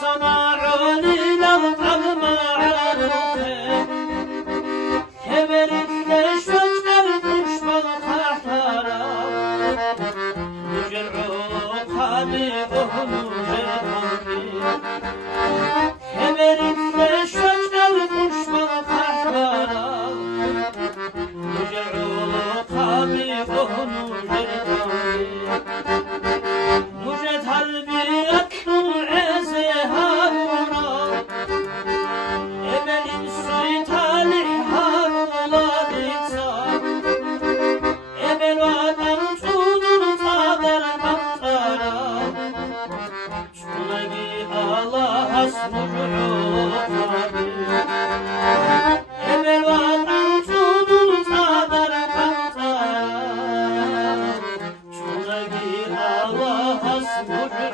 صنعوني لو طغمى عرفت كبرت ليش وجعلت مشبل خحرة وجرعوا خابيهم وجرعوني كبرت ليش وجعلت مشبل خحرة وجرعوا خابيهم وجرعوني وجد هالبي يطلع عزيها ورا ابن السويت هالحار ولادي صار ابن وطن صدر صادر مطارا شلقي الله اسمه عقابي ابن وطن صدر صادر مطارا شلقي الله اسمه